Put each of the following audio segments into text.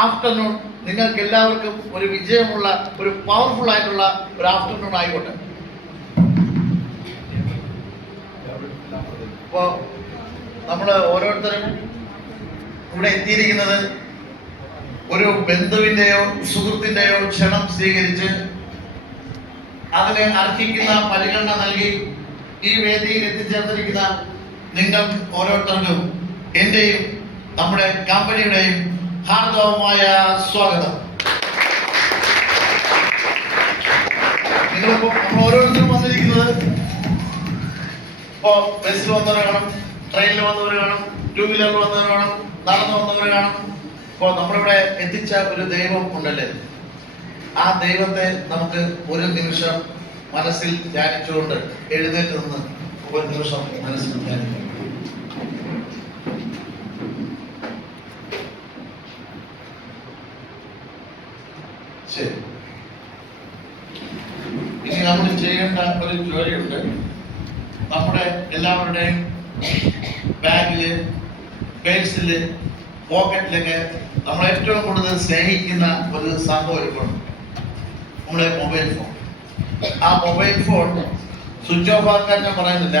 Afternoon നിങ്ങൾക്ക് എല്ലാവർക്കും ഒരു വിജയമുള്ള, ഒരു പവർഫുൾ ആയിട്ടുള്ള ഒരു ആഫ്റ്റർനൂൺ ആയിക്കോട്ടെ. ഇപ്പോൾ നമ്മൾ ഓരോരുത്തരും ഇവിടെ എത്തിയിരിക്കുന്നത് ഒരു ബന്ധുവിൻ്റെയോ സുഹൃത്തിൻ്റെയോ ക്ഷണം സ്വീകരിച്ച് അതിനെ അർഹിക്കുന്ന പരിഗണന നൽകി ഈ വേദിയിൽ എത്തിച്ചേർന്നിരിക്കുന്ന നിങ്ങൾക്ക് ഓരോരുത്തർക്കും എൻ്റെയും നമ്മുടെ കമ്പനിയുടെയും ഹാർദവമായ സ്വാഗതം. നിങ്ങളിപ്പോൾ നമ്മൾ ഓരോരുത്തരും വന്നിരിക്കുന്നത് ഇപ്പോൾ ബസ്സിൽ വന്നവർ കാണും, ട്രെയിനിൽ വന്നവർ കാണും, ടൂ വീലറിൽ വന്നവർ കാണും, നടന്നു വന്നവർ കാണും. ഇപ്പോൾ നമ്മളിവിടെ എത്തിച്ച ഒരു ദൈവം ഉണ്ടല്ലേ, ആ ദൈവത്തെ നമുക്ക് ഒരു നിമിഷം മനസ്സിൽ ധ്യാനിച്ചുകൊണ്ട് എഴുന്നേറ്റ് നിന്ന് ഒരു നിമിഷം മനസ്സിൽ ധ്യാനിക്കും. ശരി, ഇനി നമ്മൾ ചെയ്യേണ്ട ഒരു ജോലിയുണ്ട്. നമ്മുടെ എല്ലാവരുടെയും ബാഗില്, പേഴ്സില്, പോക്കറ്റിലൊക്കെ നമ്മൾ ഏറ്റവും കൂടുതൽ സ്നേഹിക്കുന്ന ഒരു സംഭവം ഇരിക്കണം, നമ്മുടെ മൊബൈൽ ഫോൺ. ആ മൊബൈൽ ഫോൺ സ്വിച്ച് ഓഫ് ആക്കാൻ ഞാൻ പറയുന്നില്ല,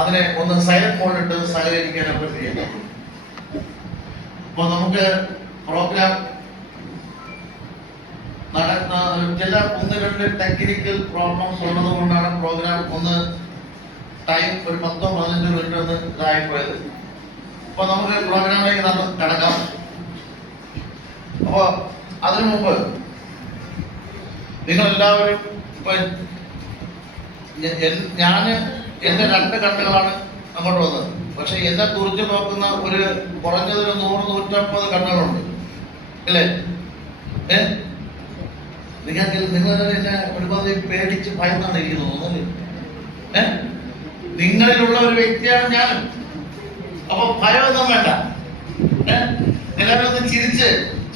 അതിനെ ഒന്ന് സൈലന്റ് മോഡിട്ട് സഹകരിക്കാനൊക്കെ ചെയ്യാം. അപ്പോൾ നമുക്ക് പ്രോഗ്രാം ചില 1-2 ടെക്നിക്കൽ പ്രോബ്ലംസ് ഉള്ളത് കൊണ്ടാണ് പ്രോഗ്രാം ഒന്ന് ടൈം ഒരു 10-15 മിനിറ്റ് ഒന്ന് ഇതായിപ്പോയത്. അപ്പൊ നമുക്ക് പ്രോഗ്രാമിലേക്ക് നമ്മൾ കടക്കാം. അപ്പൊ അതിനു മുമ്പ് നിങ്ങളെല്ലാവരും ഇപ്പൊ ഞാൻ എന്റെ 2 കണ്ണുകളാണ് അങ്ങോട്ട് വന്നത്. പക്ഷെ എന്നെ തുറിച്ചു നോക്കുന്ന ഒരു കുറഞ്ഞതൊരു 100-150 കണ്ണുകളുണ്ട് അല്ലേ? നിങ്ങൾ എന്നെ ഒരുപാട് പേടിച്ച് ഭയന്നാണ് ഇരിക്കുന്നത്. നിങ്ങളിലുള്ള ഒരു വ്യക്തിയാണ് ഞാൻ. അപ്പൊ ഭയമൊന്നും വേണ്ട. എല്ലാവരും ഒന്ന്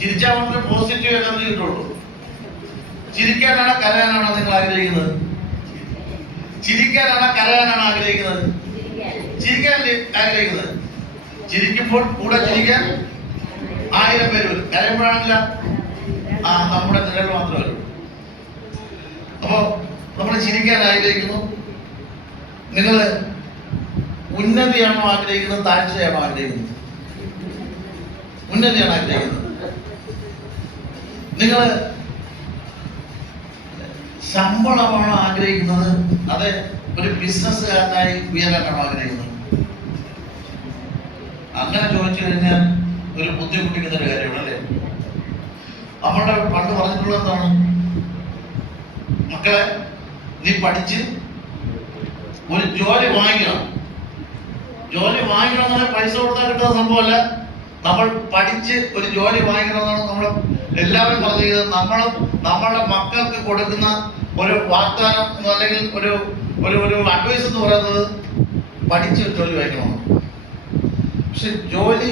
ചിരിച്ചാൽ മാത്രമേ പോസിറ്റീവ് എല്ലാം ചെയ്തിട്ടുള്ളൂ. ചിരിക്കാനാണോ കരയാനാണോ നിങ്ങൾ ആഗ്രഹിക്കുന്നത്? ചിരിക്കാനാണോ കരയാനാണോ ആഗ്രഹിക്കുന്നത്? ചിരിക്കാനല്ലേ ആഗ്രഹിക്കുന്നത്? ചിരിക്കുമ്പോൾ കൂടെ ചിരിക്കാൻ 1000 പേര് വരും. കരയുമ്പോഴാണില്ല നമ്മുടെ നിഴൽ മാത്രമേ വരും. അപ്പോ നമ്മൾ ചിരിക്കാൻ ആഗ്രഹിക്കുന്നു. നിങ്ങൾ ഉന്നതിയാണോ ആഗ്രഹിക്കുന്നത്, താഴ്ചയാണോ ആഗ്രഹിക്കുന്നത്? ഉന്നതിയാണ് ആഗ്രഹിക്കുന്നത്. നിങ്ങൾ ശമ്പളമാണോ ആഗ്രഹിക്കുന്നത്, അതെ ഒരു ബിസിനസ്സുകാരനായി ഉയരാനാണോ ആഗ്രഹിക്കുന്നത്? അങ്ങനെ ചോദിച്ചു കഴിഞ്ഞാൽ ഒരു ബുദ്ധിമുട്ടിക്കുന്ന ഒരു കാര്യമാണ് അല്ലേ? നമ്മളുടെ പണ്ട് പറഞ്ഞിട്ടുള്ളത് എന്താണ്? മക്കളെ, നീ പഠിച്ച് ഒരു ജോലി വാങ്ങിക്കണം. ജോലി വാങ്ങിക്കണം എന്ന് പറഞ്ഞാൽ പൈസ കൊടുത്താൽ കിട്ടുന്ന സംഭവമല്ല. നമ്മൾ പഠിച്ച് ഒരു ജോലി വാങ്ങിക്കണമെന്നാണ് നമ്മൾ എല്ലാവരും പറഞ്ഞിരിക്കുന്നത്. നമ്മളുടെ മക്കൾക്ക് കൊടുക്കുന്ന ഒരു വാഗ്ദാനം അല്ലെങ്കിൽ ഒരു അഡ്വൈസ് എന്ന് പറയുന്നത് പഠിച്ച് ഒരു ജോലി വാങ്ങിക്കണം. പക്ഷെ ജോലി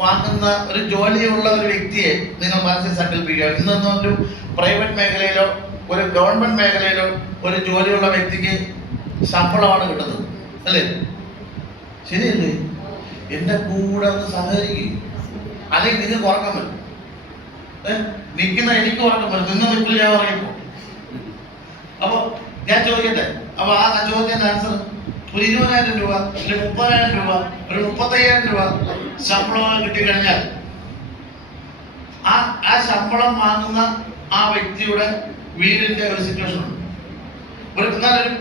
വാങ്ങുന്ന ഒരു ജോലിയുള്ള ഒരു വ്യക്തിയെ നിങ്ങൾ മനസ്സിൽ സങ്കല്പിക്കുക. ഇന്നൊന്നും ഒരു പ്രൈവറ്റ് മേഖലയിലോ ഒരു ഗവൺമെന്റ് മേഖലയിലോ ഒരു ജോലിയുള്ള വ്യക്തിക്ക് ശമ്പളമാണ് കിട്ടുന്നത് അല്ലേ? ശരിയല്ലേ? എന്റെ കൂടെ ഒന്ന് സഹകരിക്കും. അല്ലെങ്കിൽ നിങ്ങൾക്ക് ഉറക്കം വരും. നിൽക്കുന്ന എനിക്ക് ഉറക്കം വരും, നിങ്ങൾ നിൽക്കില്ല, ഞാൻ ഉറങ്ങിപ്പോ. അപ്പൊ ഞാൻ ചോദിക്കട്ടെ, അപ്പൊ ആ ചോദ്യത്തിന്റെ ആൻസർ ഒരു 20,000 രൂപ, ഒരു 30,000 രൂപ, ഒരു 35,000 രൂപ ശമ്പളം കിട്ടിക്കഴിഞ്ഞാൽ ആ ശമ്പളം വാങ്ങുന്ന ആ വ്യക്തിയുടെ വീടിന്റെ ഒരു സിറ്റുവേഷൻ ഉണ്ട്.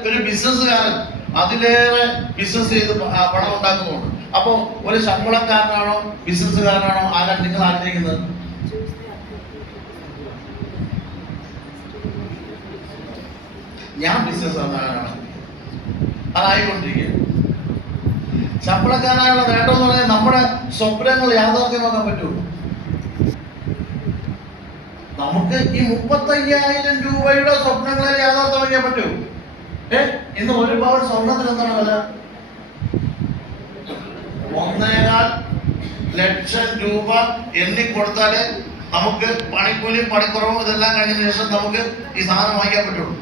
ഒരു ബിസിനസ്സുകാരൻ അതിലേറെ ബിസിനസ് ചെയ്ത് പണം ഉണ്ടാക്കുന്നുണ്ട്. അപ്പോ ഒരു ശമ്പളക്കാരനാണോ ബിസിനസ്സുകാരനാണോ ആരാണ് നിങ്ങൾ ആഗ്രഹിക്കുന്നത്? ഞാൻ ബിസിനസ്സുകാരനാണ്, അതായിക്കൊണ്ടിരിക്കുക. ശമ്പളക്കാരനായുള്ള നേട്ടം എന്ന് പറഞ്ഞാൽ നമ്മുടെ സ്വപ്നങ്ങൾ യാഥാർത്ഥ്യമാക്കാൻ പറ്റുള്ളൂ. നമുക്ക് ഈ 35,000 രൂപയുടെ സ്വപ്നങ്ങളെ യാഥാർത്ഥ്യമാക്കാൻ പറ്റൂ. ഇന്ന് ഒരു പവൻ സ്വർണത്തിന് എന്താണ് വില? 1.25 ലക്ഷം രൂപ എണ്ണിക്കൊടുത്താലേ നമുക്ക് പണിക്കൂലിയും പണിക്കുറവും ഇതെല്ലാം കഴിഞ്ഞതിന് ശേഷം നമുക്ക് ഈ സാധനം വാങ്ങിക്കാൻ പറ്റുള്ളൂ.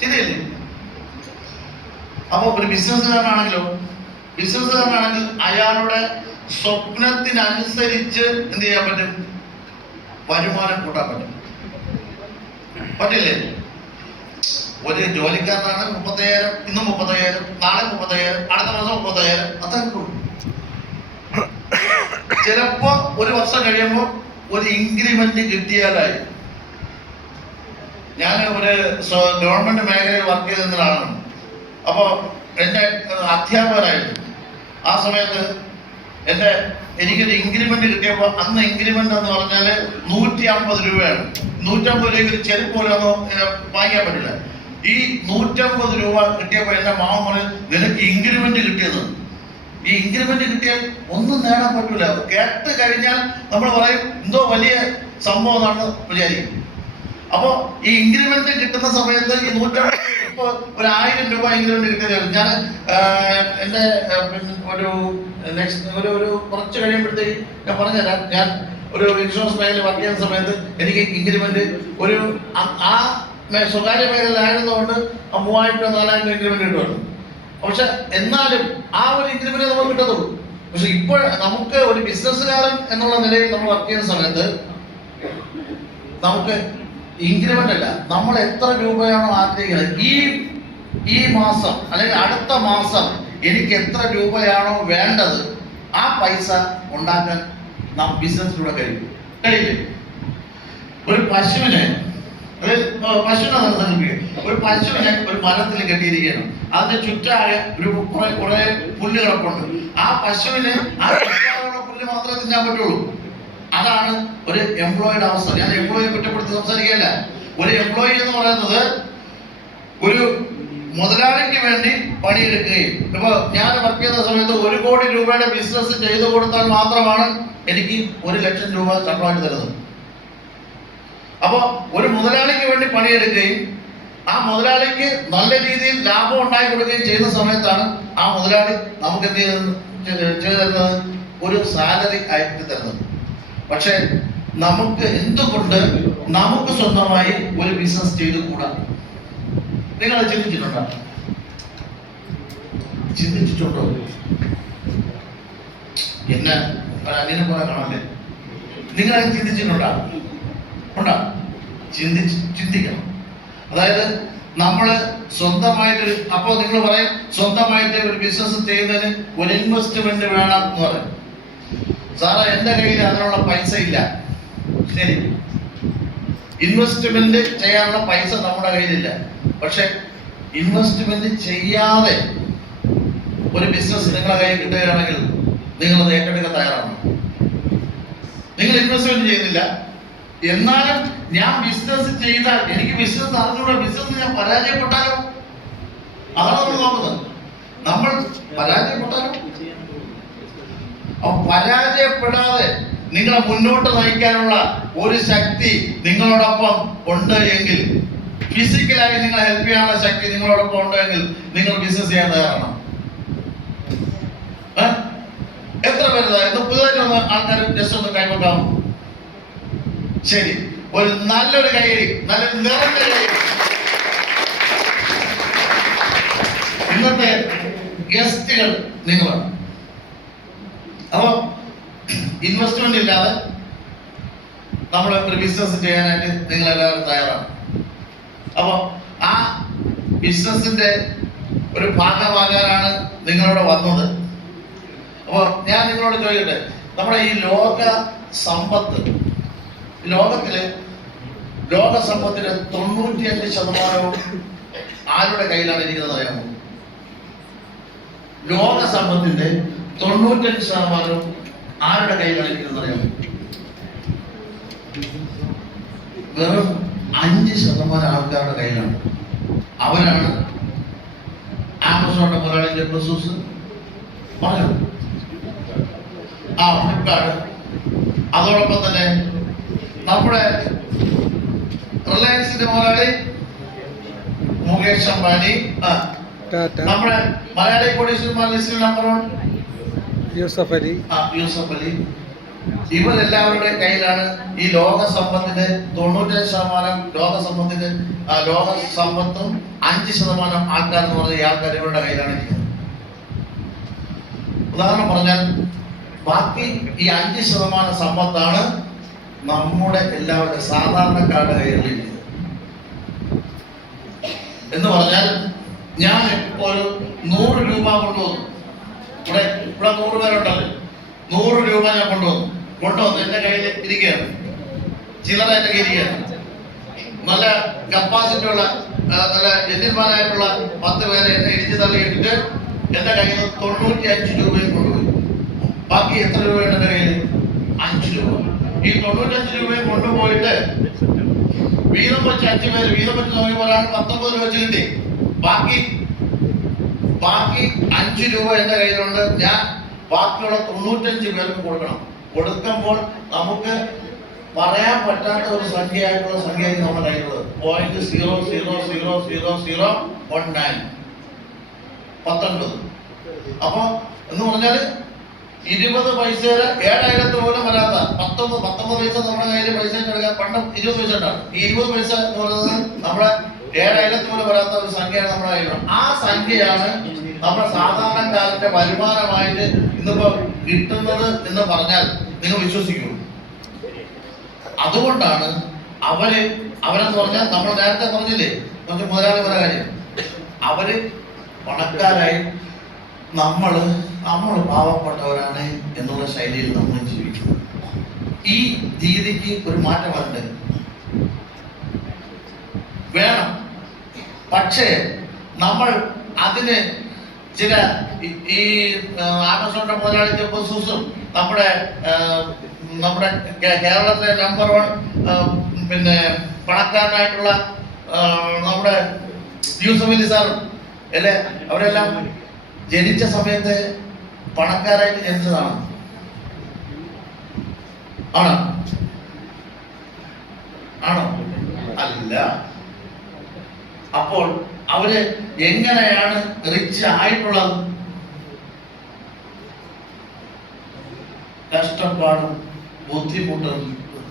ശരിയല്ലേ? അപ്പൊ ഒരു ബിസിനസ്സുകാരനാണെങ്കിൽ അയാളുടെ സ്വപ്നത്തിനനുസരിച്ച് എന്ത് ചെയ്യാൻ പറ്റും? വരുമാനം കൂട്ടാൻ പറ്റും. പറ്റില്ലേ? ഒരു ജോലിക്കാരനാണ് 35,000, ഇന്ന് 35,000, നാളെ 35,000, അടുത്ത മാസം 35,000, അത്ര കിട്ടും. ചിലപ്പോ ഒരു വർഷം കഴിയുമ്പോൾ ഒരു ഇൻക്രിമെന്റ് കിട്ടിയാലായി. ഞാൻ ഒരു ഗവൺമെന്റ് മേഖലയിൽ വർക്ക് ചെയ്തിരുന്ന ആളാണ്. അപ്പോൾ എൻ്റെ അധ്യാപകരായിരുന്നു. ആ സമയത്ത് എനിക്കൊരു ഇൻക്രിമെന്റ് കിട്ടിയപ്പോൾ അന്ന് ഇൻക്രിമെന്റ് എന്ന് പറഞ്ഞാൽ 150 രൂപയാണ്. 150 രൂപയ്ക്ക് ഒരു ചെരുപ്പ് പോലും ഒന്നും വാങ്ങിക്കാൻ പറ്റില്ല. ഈ 150 രൂപ കിട്ടിയപ്പോൾ എൻ്റെ മാമൻ പറഞ്ഞു, നിനക്ക് ഇൻക്രിമെന്റ് കിട്ടിയത്. ഈ ഇൻക്രിമെന്റ് കിട്ടിയാൽ ഒന്നും നേടാൻ പറ്റൂല. കേട്ട് കഴിഞ്ഞാൽ നമ്മൾ പറയും എന്തോ വലിയ സംഭവം എന്നാണ് വിചാരിക്കും. അപ്പോൾ ഈ ഇൻക്രിമെന്റ് കിട്ടുന്ന സമയത്ത് ഈ 150 ഇപ്പൊ ഒരു 1000 രൂപ ഇൻക്രിമെന്റ് കിട്ടിയത് ഞാൻ എൻ്റെ ഒരു കുറച്ച് കഴിയുമ്പോഴത്തേക്ക് ഞാൻ പറഞ്ഞുതരാം. ഞാൻ ഒരു ഇൻഷുറൻസ് മേഖലയിൽ വർക്ക് ചെയ്യുന്ന സമയത്ത് എനിക്ക് ഇൻക്രിമെന്റ് ഒരു ആ സ്വകാര്യ മേഖലയിലായിരുന്നുകൊണ്ട് 3000 രൂപ 4000 രൂപ ഇൻക്രിമെന്റ് കിട്ടുമല്ലോ. പക്ഷെ എന്നാലും ആ ഒരു ഇൻക്രിമെന്റ് നമുക്ക് കിട്ടത്തുള്ളൂ. പക്ഷെ ഇപ്പോൾ നമുക്ക് ഒരു ബിസിനസ്സുകാരൻ എന്നുള്ള നിലയിൽ നമ്മൾ വർക്ക് ചെയ്യുന്ന സമയത്ത് നമുക്ക് ഇൻക്രിമെന്റ് അല്ല, നമ്മൾ എത്ര രൂപയാണോ ആഗ്രഹിക്കുന്നത്, ഈ മാസം അല്ലെങ്കിൽ അടുത്ത മാസം എനിക്ക് എത്ര രൂപയാണോ വേണ്ടത് ആ പൈസ ഉണ്ടാക്കാൻ നാം ബിസിനസ്സിലൂടെ കഴിയില്ലേ? ഒരു പശുവിനെ ഒരു മരത്തിൽ കെട്ടിയിരിക്കുകയാണ്. അതിന്റെ ചുറ്റാകെ കുറെ പുല്ല് കിടപ്പുണ്ട്. ആ പശുവിന് ആ പുല്ല് മാത്രമേ തിന്നാൻ പറ്റുള്ളൂ. അതാണ് ഒരു എംപ്ലോയിയുടെ അവസ്ഥ. ഞാൻ എംപ്ലോയിയെ കുറ്റപ്പെടുത്തി സംസാരിക്കുകയല്ല. ഒരു എംപ്ലോയി എന്ന് പറയുന്നത് ഒരു മുതലാളിക്ക് വേണ്ടി പണിയെടുക്കുകയും, ഇപ്പൊ ഞാൻ വർക്ക് ചെയ്യുന്ന സമയത്ത് 1 കോടി രൂപയുടെ ബിസിനസ് ചെയ്തു കൊടുത്താൽ മാത്രമാണ് എനിക്ക് 1 ലക്ഷം രൂപ ശമ്പളമായിട്ട് തരുന്നത്. അപ്പൊ ഒരു മുതലാളിക്ക് വേണ്ടി പണിയെടുക്കുകയും ആ മുതലാളിക്ക് നല്ല രീതിയിൽ ലാഭം ഉണ്ടാക്കി കൊടുക്കുകയും ചെയ്യുന്ന സമയത്താണ് ആ മുതലാളി നമുക്ക് എന്ത് ചെയ്തു തരുന്നത്? ഒരു സാലറി ആയിട്ട് തരുന്നത്. പക്ഷെ നമുക്ക് എന്തുകൊണ്ട് നമുക്ക് സ്വന്തമായി ഒരു ബിസിനസ് ചെയ്തുകൂടാ? നിങ്ങൾ ചിന്തിച്ചിട്ടുണ്ടോ? ചിന്തിച്ചിട്ടുണ്ടോ? എന്നെ അനിയനെ പോലെ കാണല്ലേ? നിങ്ങൾ ചിന്തിച്ചിട്ടുണ്ടോ? ഉണ്ടാ? ചിന്തിക്കണം. അതായത് നമ്മള് സ്വന്തമായിട്ട്, അപ്പോൾ നിങ്ങൾ പറയും സ്വന്തമായിട്ട് ഒരു ബിസിനസ് ചെയ്യുന്നതിന് ഒരു ഇൻവെസ്റ്റ്മെന്റ് വേണം എന്ന് പറയും. സാറേ, എൻ്റെ കയ്യിൽ അതിനുള്ള പൈസ ഇല്ല. ശരി, ഇൻവെസ്റ്റ്മെന്റ് ചെയ്യാനുള്ള പൈസ നമ്മുടെ കയ്യിലില്ല. പക്ഷെ ഇൻവെസ്റ്റ്മെന്റ് ചെയ്യാതെ ഒരു ബിസിനസ് നിങ്ങളുടെ കയ്യിൽ കിട്ടുകയാണെങ്കിൽ നിങ്ങൾ അത് ഏറ്റെടുക്കാൻ തയ്യാറാണ്. നിങ്ങൾ ഇൻവെസ്റ്റ്മെന്റ് ചെയ്യുന്നില്ല, എന്നാലും ഞാൻ ബിസിനസ് ചെയ്താൽ എനിക്ക് ബിസിനസ് അറിഞ്ഞൂടെ, ബിസിനസ് ഞാൻ പരാജയപ്പെട്ടാലോ? അതാണ് നമ്മൾ നോക്കുന്നത്. നമ്മൾ പരാജയപ്പെട്ടാലോ? പരാജയപ്പെടാതെ നിങ്ങളെ മുന്നോട്ട് നയിക്കാനുള്ള ഒരു ശക്തി നിങ്ങളോടൊപ്പം ഉണ്ട് എങ്കിൽ, ഫിസിക്കലായി നിങ്ങളെ ഹെൽപ്പ് ചെയ്യാനുള്ള ശക്തി നിങ്ങളോടൊപ്പം ഉണ്ട് എങ്കിൽ നിങ്ങൾ ബിസിനസ് ചെയ്യാൻ തയ്യാറാണ്. എത്ര പേര് പുതുതായിട്ട് വന്ന ആൾക്കാർ ജസ്റ്റ് ഒന്ന് കൈകൊണ്ടാവും? ശരി, ഒരു നല്ലൊരു കൈയടി, നല്ലൊരു നിറഞ്ഞ കൈയടി. ഇന്നത്തെ ഗസ്റ്റുകൾ നിങ്ങളാണ്. അപ്പൊ ഇൻവെസ്റ്റ്മെന്റ് ഇല്ലാതെ നമ്മൾ ഒരു ബിസിനസ് ചെയ്യാനായിട്ട് നിങ്ങൾ എല്ലാവരും തയ്യാറാണ്. അപ്പൊ ആ ബിസിനസിന്റെ ഒരു ഭാഗമാകാനാണ് നിങ്ങളോട് വന്നത്. അപ്പൊ ഞാൻ നിങ്ങളോട് ചോദിക്കട്ടെ, നമ്മുടെ ഈ ലോക സമ്പത്ത്, ലോകത്തിലെ ലോക സമ്പത്തിന്റെ 95% ആരുടെ കയ്യിലാണ് ഇരിക്കുന്നത് അറിയാമോ? ലോക സമ്പത്തിന്റെ 95% ആരുടെ കയ്യിലാണ് ഇരിക്കുന്നത് അറിയാമോ? വെറും 5% ആൾക്കാരുടെ കയ്യിലാണ്. അവരാണ് ആമസോണിന്റെ മുതലാളി ജെഫ് ബെസോസ്, പറഞ്ഞു ഫ്ലിപ്കാർട്ട്, അതോടൊപ്പം തന്നെ നമ്മുടെ റിലയൻസിന്റെ മുതലാളി മുകേഷ് അംബാനി, നമ്മുടെ മലയാളി കോടീശ്വരന്മാർ ലിസ്റ്റിൽ നമ്പർ 1 യൂസഫ് അലി. ഇവരെല്ലാവരുടെ കയ്യിലാണ് ഈ ലോക സമ്പത്തിന്റെ 95% ലോക സമ്പത്തും 5% ആൾക്കാർ എന്ന് പറഞ്ഞ ഈ ആൾക്കാർ ഇവരുടെ കയ്യിലാണ് ഇരിക്കുന്നത്. ഉദാഹരണം പറഞ്ഞാൽ ബാക്കി ഈ 5% സമ്പത്താണ് നമ്മുടെ എല്ലാവരുടെ സാധാരണക്കാരുടെ കയ്യിലിരിക്കുന്നത്. എന്ന് പറഞ്ഞാൽ ഞാൻ ഒരു 100 രൂപ കൊണ്ടുവന്നു. ഇവിടെ 100 പേരുണ്ടല്ലോ, 100 രൂപ ഞാൻ കൊണ്ടുവന്നു എന്റെ കയ്യിൽ ഇരിക്കുകയാണ്, ചില്ലറ എന്റെ കയ്യിൽ ഇരിക്കുകയാണ്. നല്ല കപ്പാസിറ്റി ഉള്ള നല്ല ജന്യന്മാരായിട്ടുള്ള 10 പേരെ എന്നെ ഇടിച്ചു തള്ളിയിട്ടിട്ട് എന്റെ കയ്യിൽ നിന്ന് 95 രൂപയും കൊണ്ടുപോയി. ബാക്കി എത്ര രൂപയുണ്ട് എന്റെ കയ്യിൽ? 5 രൂപ. ഈ 95 രൂപയും കൊണ്ടുപോയിട്ട് വീതം വെച്ച് 5 പേര് വീതം വെച്ച് നോക്കിയപ്പോഴാണ് 19 രൂപ വെച്ച് കിട്ടി. ബാക്കി 5 രൂപ എന്റെ കയ്യിലുണ്ട്. ഞാൻ ബാക്കിയുള്ള 95 പേർക്ക് കൊടുക്കണം. കൊടുക്കുമ്പോൾ നമുക്ക് പറയാൻ പറ്റാത്ത ഒരു സംഖ്യയായിട്ടുള്ള സംഖ്യയായി നമ്മുടെ കയ്യിലുള്ളത് 0.000019. 19. അപ്പൊ എന്ന് പറഞ്ഞാല് 20 പൈസയുടെ 7000 പോലും വരാത്ത 19 പൈസ നമ്മുടെ കയ്യിൽ പൈസ എടുക്കാൻ പണ്ട് 20 പൈസ ഉണ്ടാവും. ഈ 20 പൈസ എന്ന് പറയുന്നത് നമ്മുടെ 7000 പോലും വരാത്ത ഒരു സംഖ്യയാണ് നമ്മുടെ കയ്യിലുള്ളത്. ആ സംഖ്യയാണ് നമ്മുടെ സാധാരണക്കാരന്റെ വരുമാനമായിട്ട് ഇന്നിപ്പോ കിട്ടുന്നത് എന്ന് പറഞ്ഞാൽ നിങ്ങൾ വിശ്വസിക്കൂ. അതുകൊണ്ടാണ് അവരെന്ന് പറഞ്ഞാൽ നമ്മൾ നേരത്തെ പറഞ്ഞില്ലേ കുറച്ച് മുതലാളിമാരുടെ കാര്യം, അവര് പണക്കാരായി നമ്മൾ പാവപ്പെട്ടവരാണ് എന്നുള്ള ശൈലിയിൽ നമ്മൾ ജീവിക്കുന്നത്. ഈ രീതിക്ക് ഒരു മാറ്റം വേണം. പക്ഷേ നമ്മൾ അതിന് ചില ഈ ആമസോണിന്റെ മുതലാളിത്ത ബസ്സും നമ്മുടെ കേരളത്തിലെ നമ്പർ 1 പിന്നെ പണക്കാരനായിട്ടുള്ള നമ്മുടെ യൂസഫ് അലി സാറും അല്ലെ, അവരെല്ലാം ജനിച്ച സമയത്ത് പണക്കാരായിട്ട് ജനിച്ചതാണ്. ആണോ? അല്ല. അപ്പോൾ അവര് എങ്ങനെയാണ് റിച്ച് ആയിട്ടുള്ളത്? കഷ്ടപ്പാടും ബുദ്ധിമുട്ടും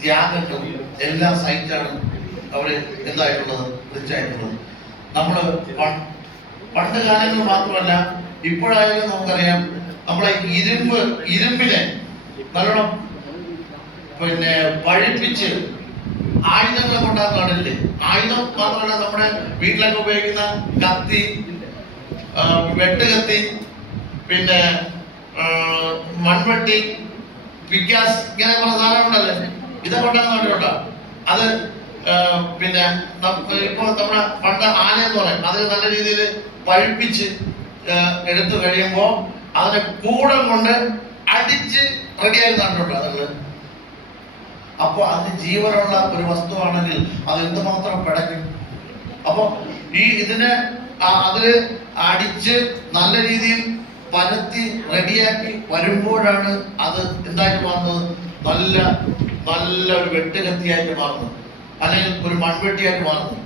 ത്യാഗങ്ങളും എല്ലാം സഹിച്ചാണ് അവര് എന്തായിട്ടുള്ളത്, റിച്ച് ആയിട്ടുള്ളത്. നമ്മള് പണ്ട് കാലങ്ങളിൽ മാത്രമല്ല ഇപ്പോഴായാലും നമുക്കറിയാം, നമ്മളെ ഇരുമ്പിനെ നല്ലോണം പിന്നെ പഴിപ്പിച്ച് ആയുധങ്ങളൊക്കെ ഉണ്ടാക്കാറില്ലേ? ആയുധം മാത്രമല്ല, നമ്മുടെ വീട്ടിലൊക്കെ ഉപയോഗിക്കുന്ന കത്തി, വെട്ടുകത്തി, പിന്നെ മൺവെട്ടി, പിക്കാസ്, ഇങ്ങനെ കുറെ സാധനങ്ങളുണ്ടല്ലേ, ഇതൊക്കെ ഉണ്ടാകുന്നുണ്ടോ? അത് പിന്നെ ഇപ്പൊ നമ്മുടെ പണ്ട് ആനയെന്ന് പറയും, അത് നല്ല രീതിയിൽ പഴിപ്പിച്ച് എടുത്തു കഴിയുമ്പോൾ അതിനെ കൂടെ കൊണ്ട് അടിച്ച് റെഡിയായി കണ്ടിട്ടുണ്ടോ അതുങ്ങള്? അപ്പൊ അതിന് ജീവനുള്ള ഒരു വസ്തുവാണെങ്കിൽ അത് എന്തുമാത്രം പിടയ്ക്കും. അപ്പൊ ഇതിനെ അതില് അടിച്ച് നല്ല രീതിയിൽ പരത്തി റെഡിയാക്കി വരുമ്പോഴാണ് അത് എന്തായിട്ട് മാറുന്നത്? നല്ല ഒരു വെട്ടുകത്തിയായിട്ട് മാറുന്നത്, അല്ലെങ്കിൽ ഒരു മൺവെട്ടിയായിട്ട് മാറുന്നത്.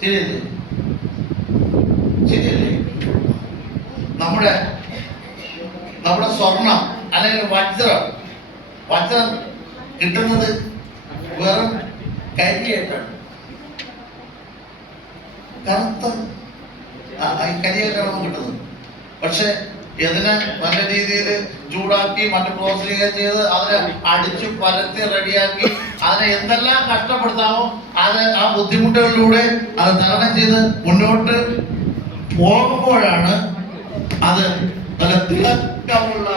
ശരിയല്ലേ? നമ്മുടെ സ്വർണം അല്ലെങ്കിൽ വജ്രം കിട്ടുന്നത് വെറും കരിയായിട്ടാണ്, കറുത്ത കരിയായിട്ടാണ് കിട്ടുന്നത്. പക്ഷെ ഇതിനെ നല്ല രീതിയിൽ ചൂടാക്കി മറ്റു പ്രോസസ്സിംഗ് ചെയ്ത് അതിനെ അടിച്ച് പരത്തി റെഡിയാക്കി അതിനെ എന്തെല്ലാം കഷ്ടപ്പെടുത്താമോ അത് ആ ബുദ്ധിമുട്ടുകളിലൂടെ അത് തരണം ചെയ്ത് മുന്നോട്ട് പോകുമ്പോഴാണ് അത് നല്ല തിളക്കമുള്ള